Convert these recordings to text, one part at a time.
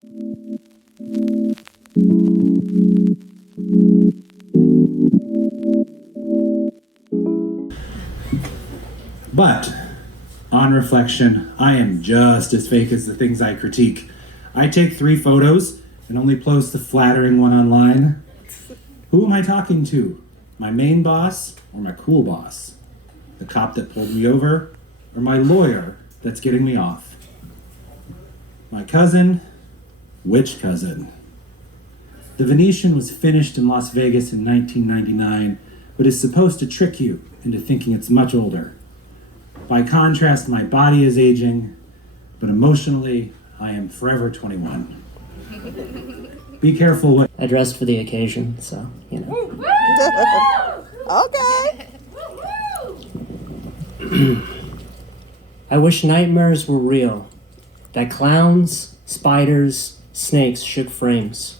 But, on reflection, I am just as fake as the things I critique. I take 3 photos and only post the flattering one online. Who am I talking to? My main boss or my cool boss? The cop that pulled me over or my lawyer that's getting me off? My cousin? Which cousin? The Venetian was finished in Las Vegas in 1999, but is supposed to trick you into thinking it's much older. By contrast, my body is aging, but emotionally, I am forever 21. Be careful what... I dressed for the occasion, so, you know. Okay. I wish nightmares were real. That clowns, spiders, snakes shook frames.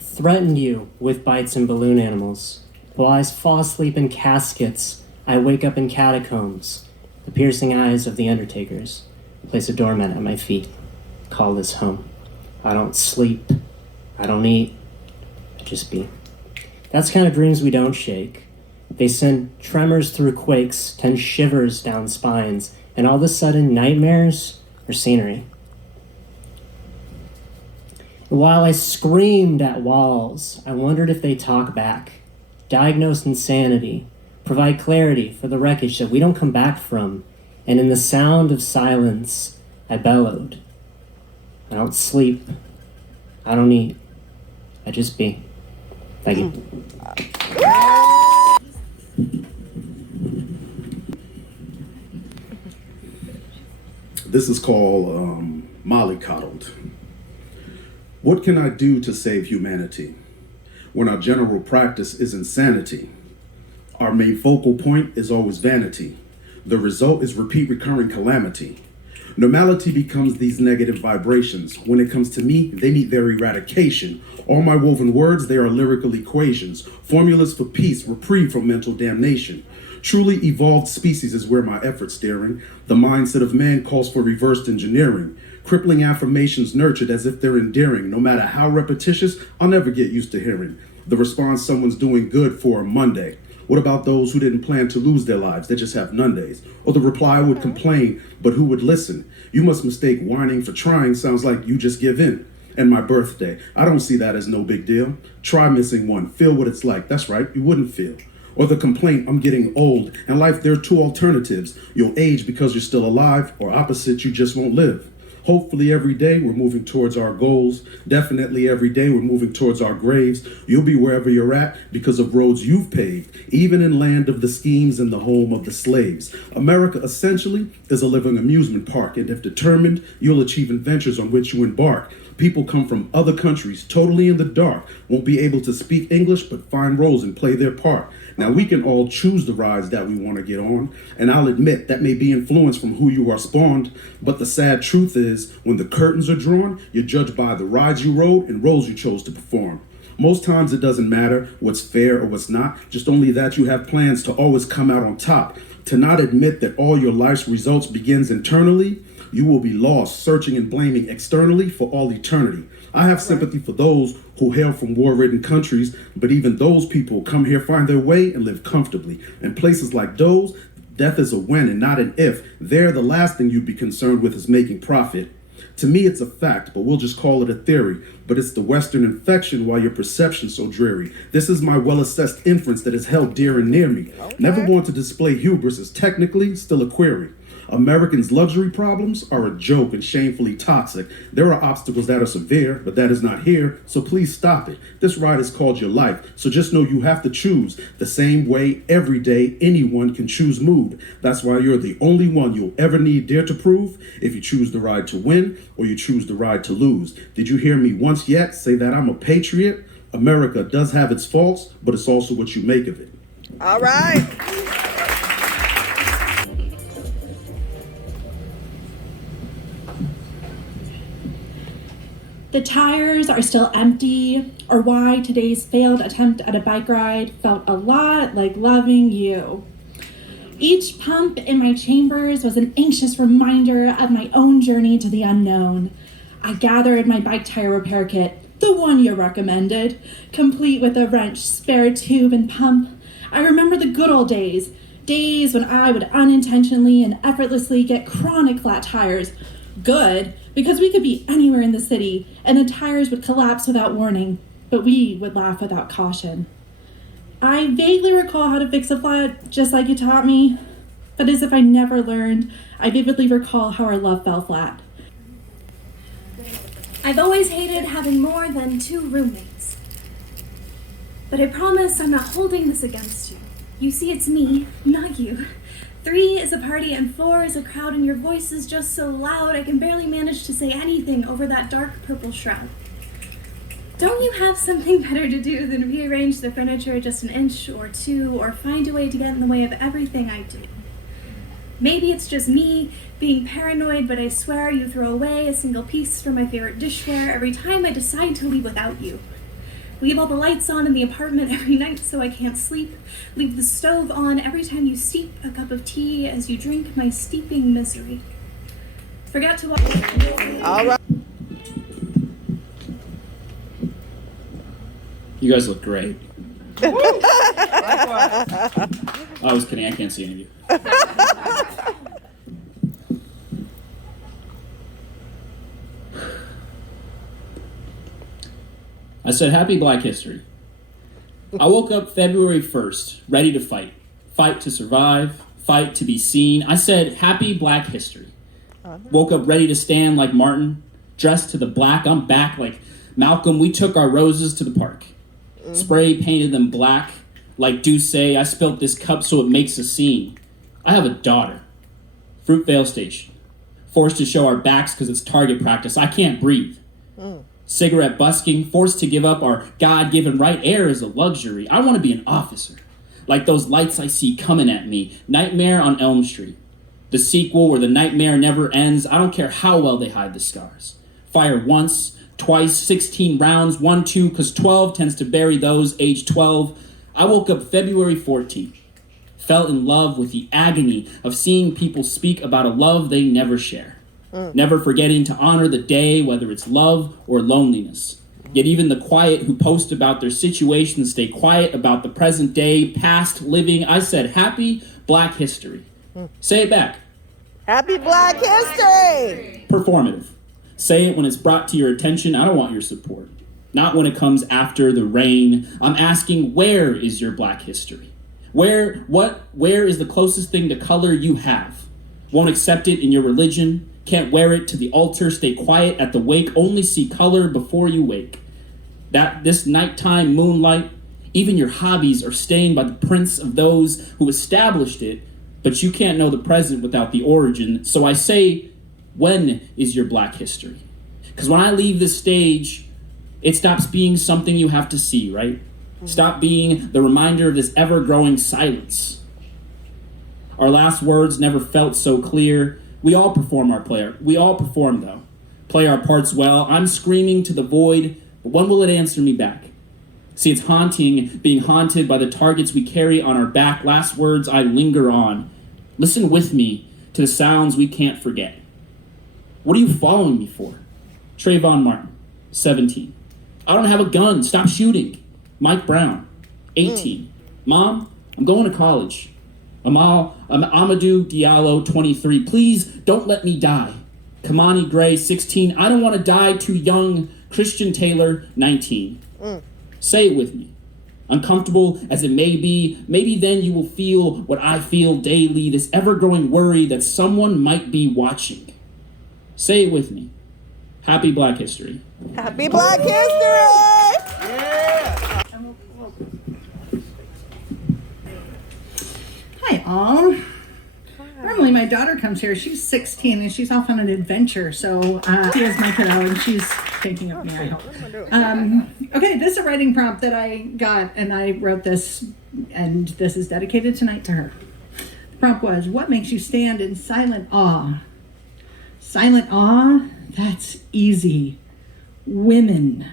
Threatened you with bites and balloon animals. While I fall asleep in caskets, I wake up in catacombs. The piercing eyes of the undertakers place a doormat at my feet. Call this home. I don't sleep. I don't eat. I just be. That's the kind of dreams we don't shake. They send tremors through quakes, send shivers down spines, and all of a sudden nightmares are scenery. While I screamed at walls, I wondered if they talk back, diagnose insanity, provide clarity for the wreckage that we don't come back from, and in the sound of silence, I bellowed. I don't sleep. I don't eat. I just be. Thank you. This is called Mollycoddled. What can I do to save humanity when our general practice is insanity? Our main focal point is always vanity. The result is repeat recurring calamity. Normality becomes these negative vibrations. When it comes to me, they need their eradication. All my woven words, they are lyrical equations, formulas for peace, reprieve from mental damnation. Truly evolved species is where my effort's steering. The mindset of man calls for reversed engineering. Crippling affirmations nurtured as if they're endearing. No matter how repetitious, I'll never get used to hearing the response someone's doing good for a Monday. What about those who didn't plan to lose their lives? They just have none days. Or the reply would complain, but who would listen? You must mistake whining for trying. Sounds like you just give in. And my birthday, I don't see that as no big deal. Try missing one. Feel what it's like. That's right, you wouldn't feel. Or the complaint, I'm getting old. In life, there are 2 alternatives. You'll age because you're still alive, or opposite, you just won't live. Hopefully every day we're moving towards our goals. Definitely every day we're moving towards our graves. You'll be wherever you're at because of roads you've paved, even in land of the schemes and the home of the slaves. America essentially is a living amusement park, and if determined, you'll achieve adventures on which you embark. People come from other countries, totally in the dark, won't be able to speak English, but find roles and play their part. Now, we can all choose the rides that we want to get on, and I'll admit that may be influenced from who you are spawned, but the sad truth is, when the curtains are drawn, you're judged by the rides you rode and roles you chose to perform. Most times it doesn't matter what's fair or what's not, just only that you have plans to always come out on top. To not admit that all your life's results begins internally, you will be lost, searching and blaming externally for all eternity. I have sympathy for those who hail from war-ridden countries, but even those people come here, find their way, and live comfortably. In places like those, death is a when and not an if. There, the last thing you'd be concerned with is making profit. To me, it's a fact, but we'll just call it a theory. But it's the Western infection why your perception's so dreary. This is my well-assessed inference that is held dear and near me. Okay. Never want to display hubris is technically still a query. Americans' luxury problems are a joke and shamefully toxic. There are obstacles that are severe, but that is not here, so please stop it. This ride is called your life, so just know you have to choose. The same way every day anyone can choose mood. That's why you're the only one you'll ever need dare to prove if you choose the ride to win or you choose the ride to lose. Did you hear me once yet say that I'm a patriot? America does have its faults, but it's also what you make of it. All right. The tires are still empty, or why today's failed attempt at a bike ride felt a lot like loving you. Each pump in my chambers was an anxious reminder of my own journey to the unknown. I gathered my bike tire repair kit, the one you recommended, complete with a wrench, spare tube, and pump. I remember the good old days when I would unintentionally and effortlessly get chronic flat tires. Good, because we could be anywhere in the city and the tires would collapse without warning, but we would laugh without caution. I vaguely recall how to fix a flat, just like you taught me, but as if I never learned, I vividly recall how our love fell flat. I've always hated having more than 2 roommates. But I promise I'm not holding this against you. You see, it's me, not you. 3 is a party and 4 is a crowd, and your voice is just so loud I can barely manage to say anything over that dark purple shroud. Don't you have something better to do than rearrange the furniture just an inch or 2 or find a way to get in the way of everything I do? Maybe it's just me being paranoid, but I swear you throw away a single piece from my favorite dishware every time I decide to leave without you. Leave all the lights on in the apartment every night so I can't sleep. Leave the stove on every time you steep a cup of tea as you drink my steeping misery. Forgot to watch. All right. You guys look great. I was kidding. I can't see any of you. I said, Happy Black History. I woke up February 1st, ready to fight. Fight to survive, fight to be seen. I said, Happy Black History. Woke up ready to stand like Martin, dressed to the black. I'm back like Malcolm. We took our roses to the park. Spray painted them black. Like Doucet, I spilt this cup so it makes a scene. I have a daughter. Fruitvale Station. Forced to show our backs because it's target practice. I can't breathe. Cigarette busking, forced to give up our God-given right. Air is a luxury. I want to be an officer. Like those lights I see coming at me. Nightmare on Elm Street. The sequel where the nightmare never ends. I don't care how well they hide the scars. Fire once, twice, 16 rounds, 1, 2, because 12 tends to bury those age 12. I woke up February 14th. Fell in love with the agony of seeing people speak about a love they never share. Never forgetting to honor the day, whether it's love or loneliness. Yet even the quiet who post about their situations stay quiet about the present day, past living. I said, Happy Black History. Say it back. Happy Black History! Performative. Say it when it's brought to your attention. I don't want your support. Not when it comes after the rain. I'm asking, where is your Black history? Where is the closest thing to color you have? Won't accept it in your religion. Can't wear it to the altar. Stay quiet at the wake. Only see color before you wake. That this nighttime moonlight, even your hobbies are stained by the prints of those who established it, but you can't know the present without the origin. So I say, when is your Black history? Because when I leave this stage, it stops being something you have to see, right? Stop being the reminder of this ever-growing silence. Our last words never felt so clear. We all perform our play. We all perform, though. Play our parts well. I'm screaming to the void, but when will it answer me back? See, it's haunting, being haunted by the targets we carry on our back. Last words I linger on. Listen with me to the sounds we can't forget. What are you following me for? Trayvon Martin, 17. I don't have a gun. Stop shooting. Mike Brown, 18. Mom, I'm going to college. Amadou Diallo, 23. Please don't let me die. Kamani Gray, 16. I don't want to die too young. Christian Taylor, 19. Say it with me. Uncomfortable as it may be, maybe then you will feel what I feel daily, this ever-growing worry that someone might be watching. Say it with me. Happy Black History. Happy Black History! Yeah! Hi, all. Normally, my daughter comes here. She's 16 and she's off on an adventure. So she is my kiddo and she's thinking of me, I hope. Okay, this is a writing prompt that I got, and I wrote this, and this is dedicated tonight to her. The prompt was, what makes you stand in silent awe? Silent awe? That's easy. Women.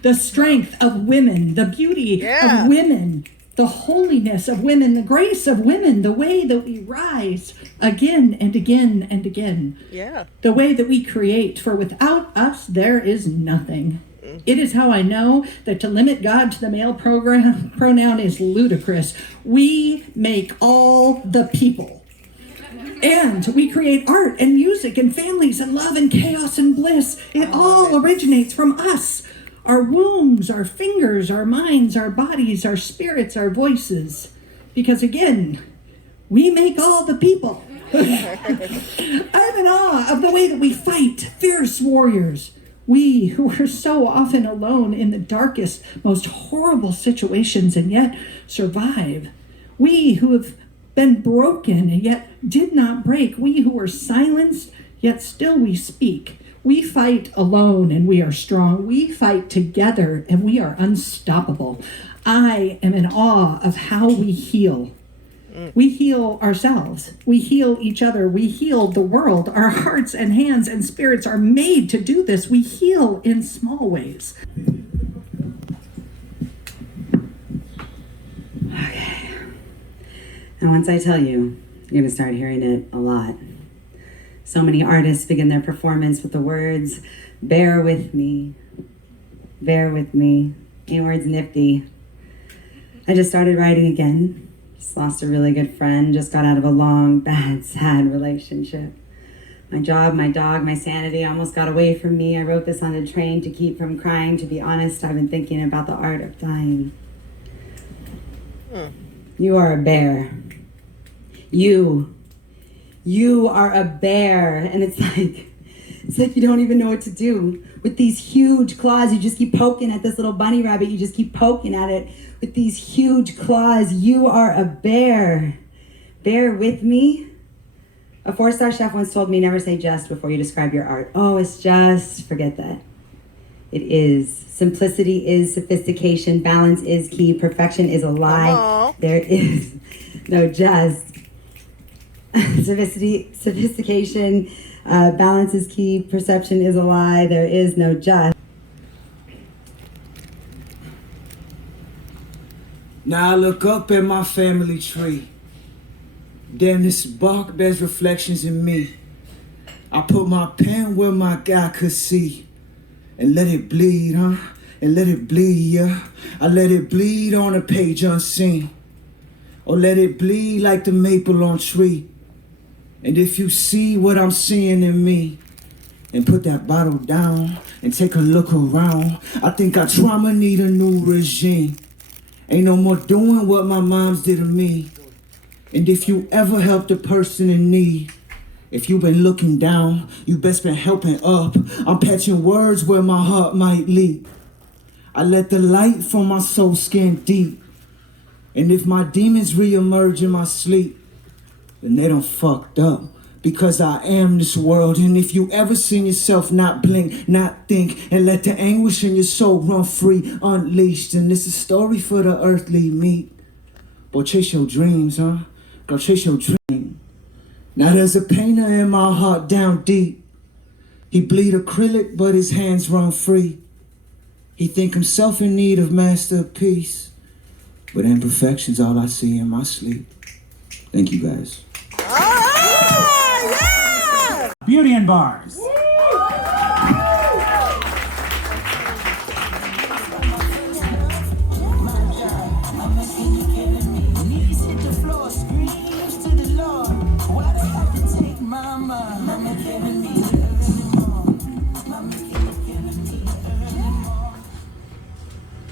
The strength of women. The beauty of women. the holiness of women, the grace of women, the way that we rise again and again and again. Yeah. The way that we create, for without us, there is nothing. It is how I know that to limit God to the male pronoun is ludicrous. We make all the people. And we create art and music and families and love and chaos and bliss. It all originates from us. Our wombs, our fingers, our minds, our bodies, our spirits, our voices. Because again, we make all the people. I'm in awe of the way that we fight, fierce warriors. We who are so often alone in the darkest, most horrible situations and yet survive. We who have been broken and yet did not break. We who are silenced, yet still we speak. We fight alone and we are strong. We fight together and we are unstoppable. I am in awe of how we heal. We heal ourselves. We heal each other. We heal the world. Our hearts and hands and spirits are made to do this. We heal in small ways. Okay. And once I tell you, you're going to start hearing it a lot. So many artists begin their performance with the words, "Bear with me, bear with me." Ain't words nifty. I just started writing again. Just lost a really good friend. Just got out of a long, bad, sad relationship. My job, my dog, my sanity almost got away from me. I wrote this on the train to keep from crying. To be honest, I've been thinking about the art of dying. You are a bear. You are a bear. And it's like you don't even know what to do. With these huge claws, you just keep poking at this little bunny rabbit. You just keep poking at it with these huge claws. You are a bear. Bear with me. A 4-star chef once told me, never say just before you describe your art. Oh, it's just, forget that. It is. Simplicity is sophistication. Balance is key. Perfection is a lie. There is no just. Sophistication, balance is key. Perception is a lie. There is no just. Now I look up at my family tree. Damn, this bark bears reflections in me. I put my pen where my guy could see. And let it bleed, huh? And let it bleed, yeah. I let it bleed on a page unseen. Or let it bleed like the maple on tree. And if you see what I'm seeing in me, and put that bottle down and take a look around, I think our trauma need a new regime. Ain't no more doing what my moms did to me. And if you ever helped a person in need, if you've been looking down, you best been helping up. I'm patching words where my heart might leap. I let the light from my soul scan deep. And if my demons reemerge in my sleep, then they done fucked up. Because I am this world. And if you ever seen yourself not blink, not think, and let the anguish in your soul run free, unleashed, and this is a story for the earthly meat. Boy, chase your dreams, huh? Girl, chase your dream. Now there's a painter in my heart down deep. He bleed acrylic, but his hands run free. He think himself in need of masterpiece. But imperfection's all I see in my sleep. Thank you, guys. Beauty and Bars.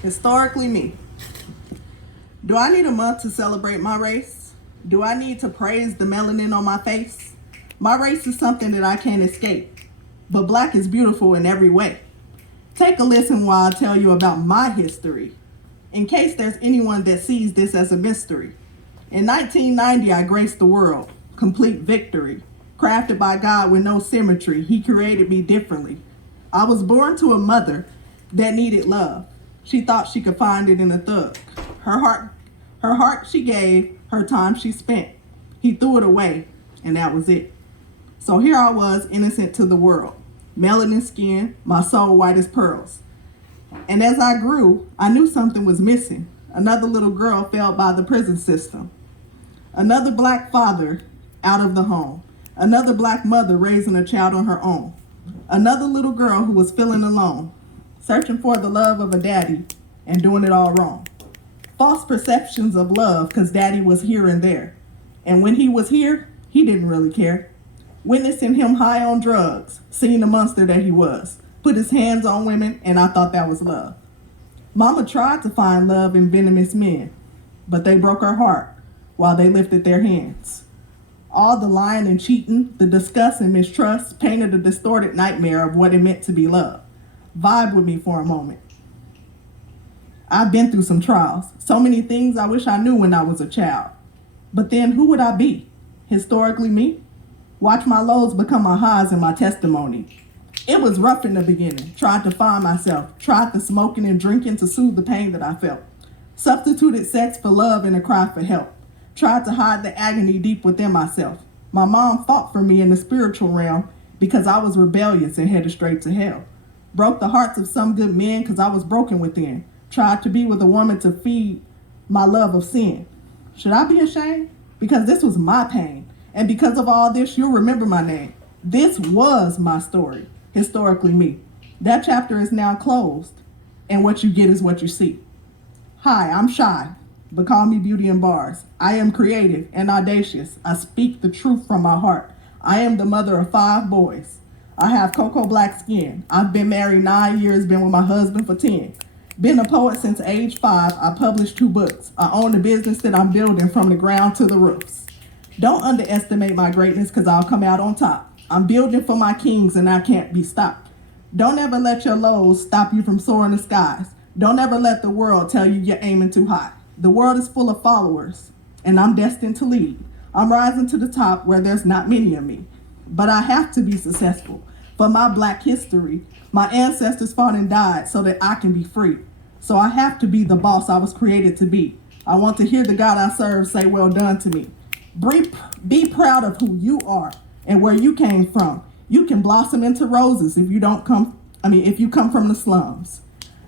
Historically me. Do I need a month to celebrate my race? Do I need to praise the melanin on my face? My race is something that I can't escape, but Black is beautiful in every way. Take a listen while I tell you about my history, in case there's anyone that sees this as a mystery. In 1990, I graced the world, complete victory. Crafted by God with no symmetry, He created me differently. I was born to a mother that needed love. She thought she could find it in a thug. Her heart she gave, her time she spent. He threw it away, and that was it. So here I was, innocent to the world. Melanin skin, my soul white as pearls. And as I grew, I knew something was missing. Another little girl failed by the prison system. Another black father out of the home. Another black mother raising a child on her own. Another little girl who was feeling alone, searching for the love of a daddy and doing it all wrong. False perceptions of love because daddy was here and there. And when he was here, he didn't really care. Witnessing him high on drugs, seeing the monster that he was. Put his hands on women, and I thought that was love. Mama tried to find love in venomous men, but they broke her heart while they lifted their hands. All the lying and cheating, the disgust and mistrust painted a distorted nightmare of what it meant to be loved. Vibe with me for a moment. I've been through some trials, so many things I wish I knew when I was a child. But then who would I be? Historically me? Watch my lows become my highs and my testimony. It was rough in the beginning, tried to find myself, tried the smoking and drinking to soothe the pain that I felt. Substituted sex for love and a cry for help. Tried to hide the agony deep within myself. My mom fought for me in the spiritual realm because I was rebellious and headed straight to hell. Broke the hearts of some good men because I was broken within. Tried to be with a woman to feed my love of sin. Should I be ashamed? Because this was my pain. And because of all this, you'll remember my name. This was my story, historically me. That chapter is now closed, and what you get is what you see. Hi, I'm Shy, but call me Beauty in Bars. I am creative and audacious. I speak the truth from my heart. I am the mother of 5 boys. I have cocoa black skin. I've been married 9 years, been with my husband for 10. Been a poet since age 5. I published 2 books. I own a business that I'm building from the ground to the roofs. Don't underestimate my greatness because I'll come out on top. I'm building for my kings and I can't be stopped. Don't ever let your lows stop you from soaring the skies. Don't ever let the world tell you you're aiming too high. The world is full of followers and I'm destined to lead. I'm rising to the top where there's not many of me. But I have to be successful. For my black history, my ancestors fought and died so that I can be free. So I have to be the boss I was created to be. I want to hear the God I serve say, well done to me. Be proud of who you are and where you came from. You can blossom into roses if you come from the slums.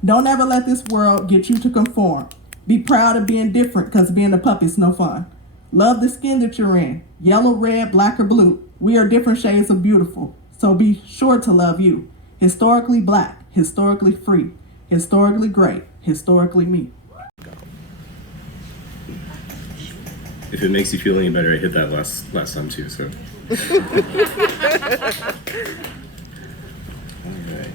Don't ever let this world get you to conform. Be proud of being different because being a puppet's no fun. Love the skin that you're in, yellow, red, black, or blue. We are different shades of beautiful, so be sure to love you. Historically black, historically free, historically great, historically me. If it makes you feel any better, I hit that last time too, so. All right.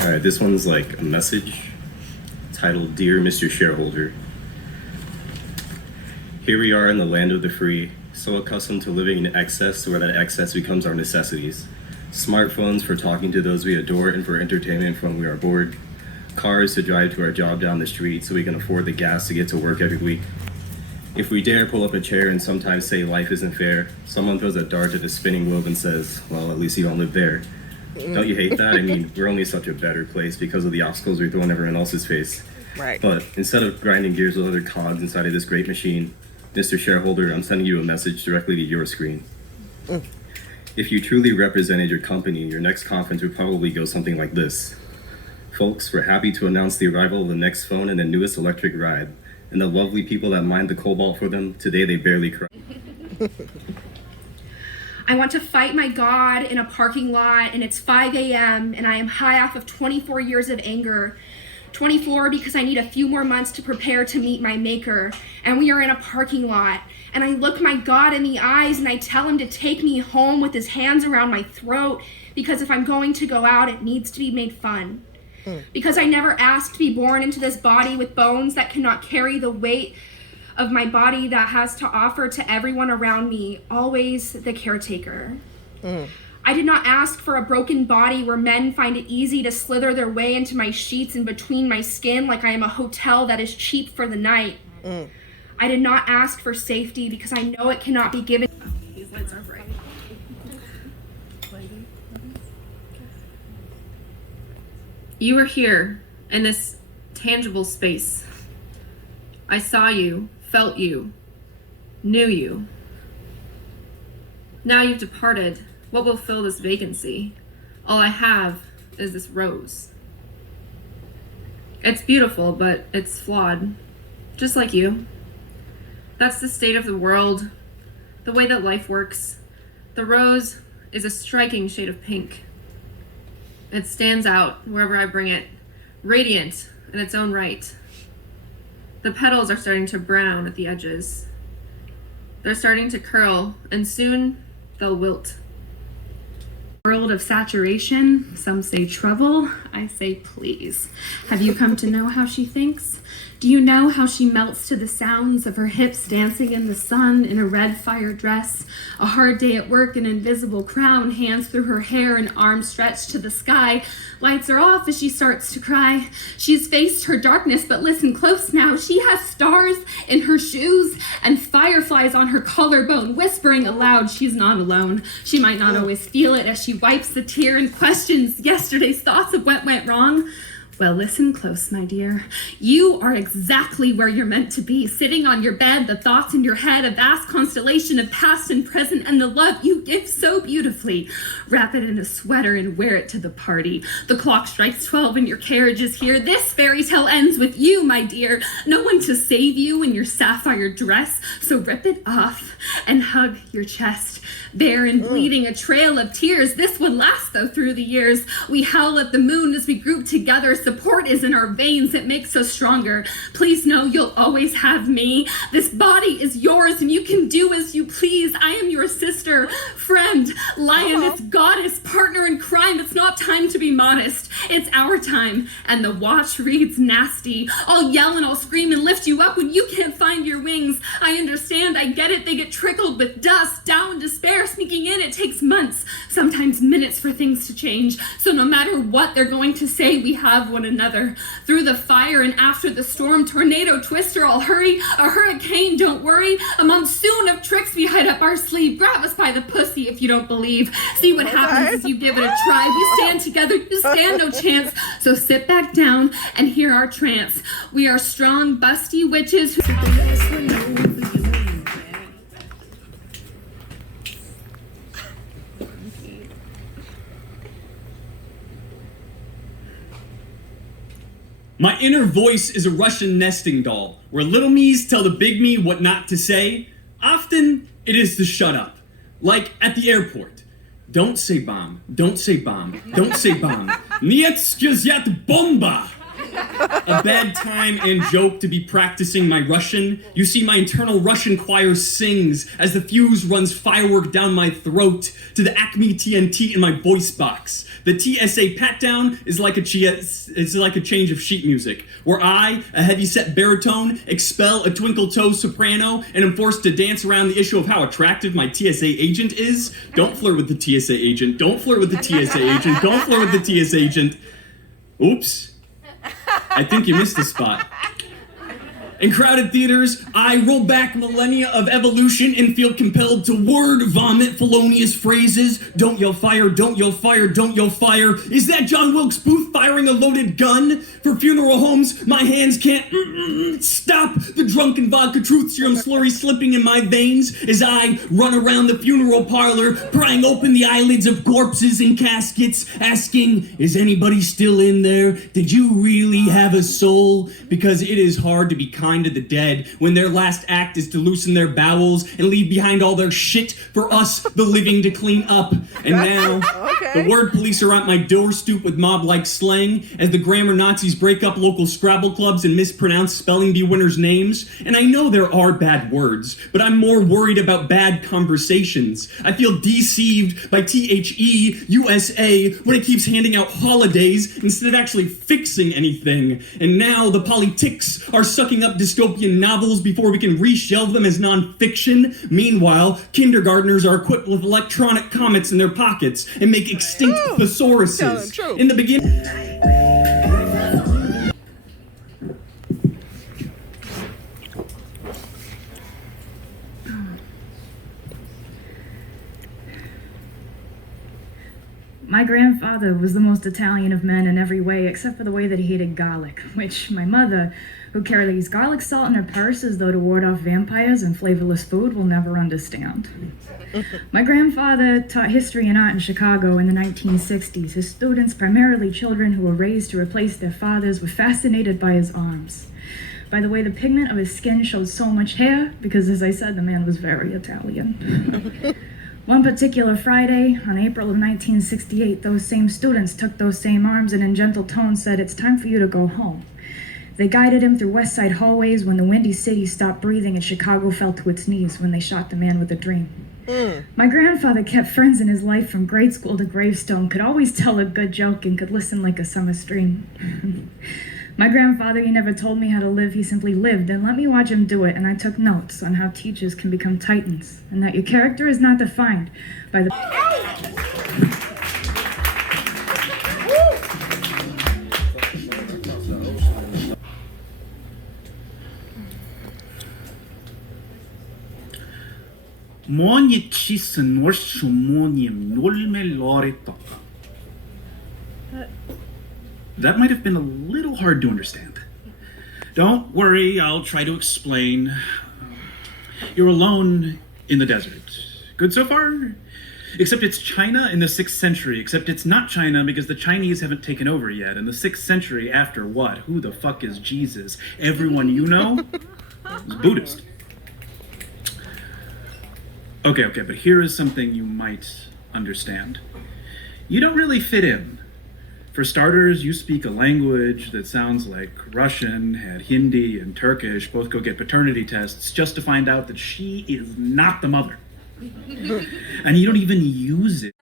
All right, this one's like a message titled, Dear Mr. Shareholder. Here we are in the land of the free, so accustomed to living in excess where that excess becomes our necessities. Smartphones for talking to those we adore and for entertainment when we are bored. Cars to drive to our job down the street so we can afford the gas to get to work every week. If we dare pull up a chair and sometimes say life isn't fair, someone throws a dart at the spinning globe and says, well, at least you don't live there. Don't you hate that? I mean, we're only such a better place because of the obstacles we throw in everyone else's face. Right. But instead of grinding gears with other cogs inside of this great machine, Mr. Shareholder, I'm sending you a message directly to your screen. If you truly represented your company, your next conference would probably go something like this. Folks, we're happy to announce the arrival of the next phone and the newest electric ride. And the lovely people that mined the cobalt for them, today they barely cry. I want to fight my God in a parking lot, and it's 5 a.m., and I am high off of 24 years of anger. 24 because I need a few more months to prepare to meet my maker, and we are in a parking lot. And I look my God in the eyes and I tell him to take me home with his hands around my throat, because if I'm going to go out, it needs to be made fun. Because I never asked to be born into this body with bones that cannot carry the weight of my body that has to offer to everyone around me, always the caretaker. I did not ask for a broken body where men find it easy to slither their way into my sheets and between my skin like I am a hotel that is cheap for the night. I did not ask for safety because I know it cannot be given. These lights are bright. You were here in this tangible space. I saw you, felt you, knew you. Now you've departed. What will fill this vacancy? All I have is this rose. It's beautiful, but it's flawed. Just like you. That's the state of the world, the way that life works. The rose is a striking shade of pink. It stands out wherever I bring it, radiant in its own right. The petals are starting to brown at the edges. They're starting to curl, and soon they'll wilt. World of saturation, some say trouble, I say please. Have you come to know how she thinks? Do you know how she melts to the sounds of her hips dancing in the sun in a red fire dress? A hard day at work, an invisible crown, hands through her hair and arms stretched to the sky. Lights are off as she starts to cry. She's faced her darkness, but listen close now. She has stars in her shoes and fireflies on her collarbone, whispering aloud she's not alone. She might not always feel it as she wipes the tear and questions yesterday's thoughts of what went wrong. Well, listen close, my dear. You are exactly where you're meant to be, sitting on your bed, the thoughts in your head, a vast constellation of past and present, and the love you give so beautifully. Wrap it in a sweater and wear it to the party. The clock strikes 12 and your carriage is here. This fairy tale ends with you, my dear. No one to save you in your sapphire dress, so rip it off and hug your chest. Bare and bleeding, a trail of tears. This would last, though, through the years. We howl at the moon as we group together. Support is in our veins. It makes us stronger. Please know you'll always have me. This body is yours, and you can do as you please. I am your sister, friend, lioness, goddess, partner in crime. It's not time to be modest. It's our time, and the watch reads nasty. I'll yell and I'll scream and lift you up when you can't find your wings. I understand, I get it. They get trickled with dust, down, despair, sneaking in. It takes months, sometimes minutes for things to change. So no matter what they're going to say, we have one another. Through the fire and after the storm, tornado, twister, I'll hurry. A hurricane, don't worry. A monsoon of tricks we hide up our sleeve. Grab us by the pussy if you don't believe. See what happens as you give it a try. We stand together, you stand no chance. So sit back down and hear our trance. We are strong, busty witches who... My inner voice is a Russian nesting doll, where little me's tell the big me what not to say. Often, it is to shut up. Like at the airport. Don't say bomb, don't say bomb, don't say bomb. Niet сказать bomba! A bad time and joke to be practicing my Russian. You see, my internal Russian choir sings as the fuse runs firework down my throat to the Acme TNT in my voice box. The TSA pat-down is like a change of sheet music, where I, a heavy-set baritone, expel a twinkle-toe soprano and am forced to dance around the issue of how attractive my TSA agent is. Don't flirt with the TSA agent. Don't flirt with the TSA agent. Don't flirt with the TSA agent. Oops. I think you missed a spot. In crowded theaters, I roll back millennia of evolution and feel compelled to word vomit felonious phrases. Don't yell fire, don't yell fire, don't yell fire. Is that John Wilkes Booth firing a loaded gun? For funeral homes, my hands can't stop the drunken vodka truth serum slurry slipping in my veins as I run around the funeral parlor, prying open the eyelids of corpses and caskets, asking, is anybody still in there? Did you really have a soul? Because it is hard to be kind to the dead when their last act is to loosen their bowels and leave behind all their shit for us, the living, to clean up. And now, the word police are at my doorstep with mob-like slang as the grammar Nazis break up local Scrabble clubs and mispronounce spelling bee winners' names. And I know there are bad words, but I'm more worried about bad conversations. I feel deceived by THE-USA when it keeps handing out holidays instead of actually fixing anything. And now the politics are sucking up dystopian novels before we can reshelve them as non-fiction. Meanwhile, kindergartners are equipped with electronic comets in their pockets and make extinct thesauruses. In the beginning... My grandfather was the most Italian of men in every way, except for the way that he hated garlic, which my mother who carries garlic salt in her purse as though to ward off vampires and flavorless food will never understand. My grandfather taught history and art in Chicago in the 1960s. His students, primarily children who were raised to replace their fathers, were fascinated by his arms, by the way the pigment of his skin showed so much hair, because as I said, the man was very Italian. One particular Friday, on April of 1968, those same students took those same arms and in gentle tones said, "It's time for you to go home." They guided him through West Side hallways when the Windy City stopped breathing and Chicago fell to its knees when they shot the man with a dream. My grandfather kept friends in his life from grade school to gravestone, could always tell a good joke, and could listen like a summer stream. My grandfather, he never told me how to live, he simply lived and let me watch him do it, and I took notes on how teachers can become titans, and that your character is not defined by the... Mogni chisse norsho monium nolme lorito. That might have been a little hard to understand. Don't worry, I'll try to explain. You're alone in the desert. Good so far? Except it's China in the 6th century, except it's not China because the Chinese haven't taken over yet. In the 6th century, after what? Who the fuck is Jesus? Everyone you know is Buddhist. Okay, but here is something you might understand. You don't really fit in. For starters, you speak a language that sounds like Russian, had Hindi and Turkish both go get paternity tests just to find out that she is not the mother. And you don't even use it.